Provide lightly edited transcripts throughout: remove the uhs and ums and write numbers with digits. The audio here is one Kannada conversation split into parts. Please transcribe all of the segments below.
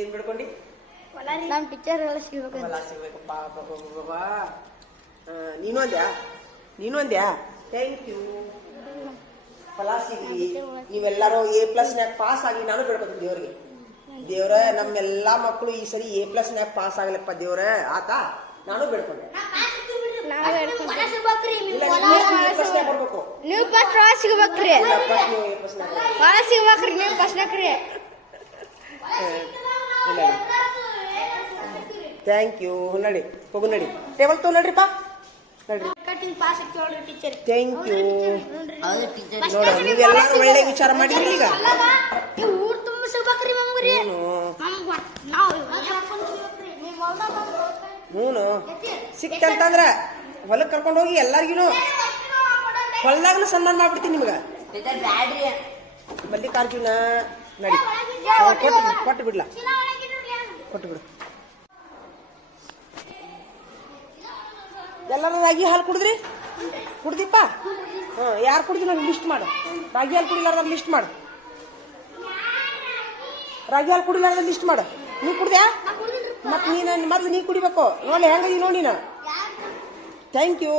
ಏನ್ ಬಿಡ್ಕೊಂಡಿ? ನಮ್ ಟೀಚರ್ ಎಲ್ಲ ಸಿಗ್ಬೇಕು. ಹೊಲ ಸಿಗ್ಬೇಕಪ್ಪ. ನೀನು ಅಂದ್ಯಾ? Thank you. ಫಲ ಸಿಗ್ಲಿ, ನೀವೆಲ್ಲರೂ A+ ಪಾಸ್ ಆಗಿ ನಾನು ಬಿಡ್ಬೇಕು ದೇವ್ರಿಗೆ. ದೇವ್ರ ನಮ್ಮೆಲ್ಲಾ ಮಕ್ಕಳು ಈ ಸರಿ A+ ಪಾಸ್ ಆಗ್ಲಪ್ಪ ದೇವ್ರ ಆತ. ನಾನು ಬಿಡ್ಕೊಂಡೆ. ನೀವು ಫಸ್ಟ್ ಸಿಗ್ಬೇಕ್ರಿ. ನೀವು ಫಸ್ಟ್. Thank you. ನಡಿ ಹೋಗು, ನಡಿ ಟೇಬಲ್ ತಗೋ ನಡ್ರಿಪ್ಪ. ನಡ್ರಿ. Thank you. ನೋಡ, ನೀವೆಲ್ಲ ಒಳ್ಳೆ ವಿಚಾರ ಮಾಡಿದ್ರಿ. ಈಗ ಹ್ಞೂ ಸಿಕ್ತಂತಂದ್ರ ಹೊಲಕ್ಕೆ ಕರ್ಕೊಂಡು ಹೋಗಿ ಎಲ್ಲಾರ್ಗಿನು ಹೊಲ್ದಾಗನು ಸನ್ಮಾನ ಮಾಡ್ಬಿಡ್ತೀನಿ ನಿಮ್ಗ. ಮಲ್ಲಿಕಾರ್ಜುನ ನಡಿ, ಕೊಟ್ಟು ಬಿಡ್ಲಾ? ಕೊಟ್ಟು ಬಿಡು. ಎಲ್ಲರೂ ರಾಗಿ ಹಾಲು ಕುಡಿದ್ರಿ? ಕುಡ್ದಿಪ್ಪ? ಯಾರು ಕುಡಿದ್ರಿ ನಂಗೆ ಲಿಸ್ಟ್ ಮಾಡು. ರಾಗಿ ಹಾಲು ಕುಡಿಲಾರ್ದ ಲಿಸ್ಟ್ ಮಾಡು. ರಾಗಿ ಹಾಲು ಕುಡಿಲಾರ್ದ ಲಿಸ್ಟ್ ಮಾಡು. ನೀ ಕುಡ್ದ್ಯಾ? ಮತ್ ನೀನು ಮೊದ್ಲು ನೀ ಕುಡಿಬೇಕು. ನೋಡಿ ಹೆಂಗದಿ ನೋಡಿ ನೀನು. Thank you.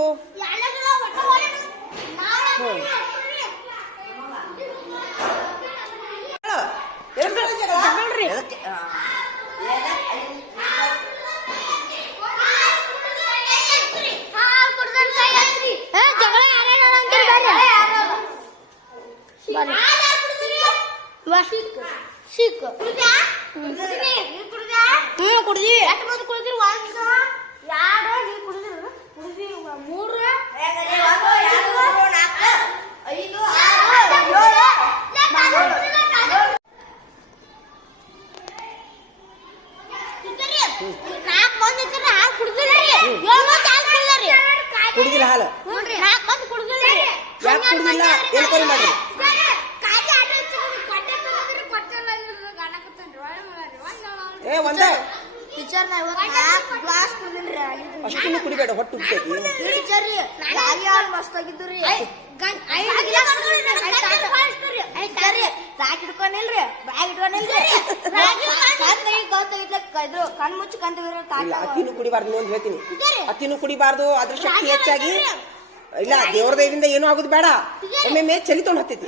ಕುಡಿದಿಲ್ಲ ಹಾಲು? ಯಾಕೆ ಕುಡಿದಿಲ್ಲ? ಎನ್ಕ್ವೈರಿ ಮಾಡ್ರಿ. ಒಂದೇ ಅಷ್ಟನ್ನು ಕುಡಿಬೇಡ, ಹೊಟ್ಟು ಅತಿನೂ ಕುಡಿಬಾರ್ದು ಅಂತ ಹೇಳ್ತೀನಿ. ಅತಿನೂ ಕುಡಿಬಾರ್ದು, ಅದ್ರ ಶಕ್ತಿ ಹೆಚ್ಚಾಗಿ ಇಲ್ಲ. ದೇವ್ರ ದಯದಿಂದ ಏನೂ ಆಗುದು ಬೇಡ. ಒಮ್ಮೆ ಚಲಿ ತೊಗೊಂಡು ಹತ್ತೈತಿ.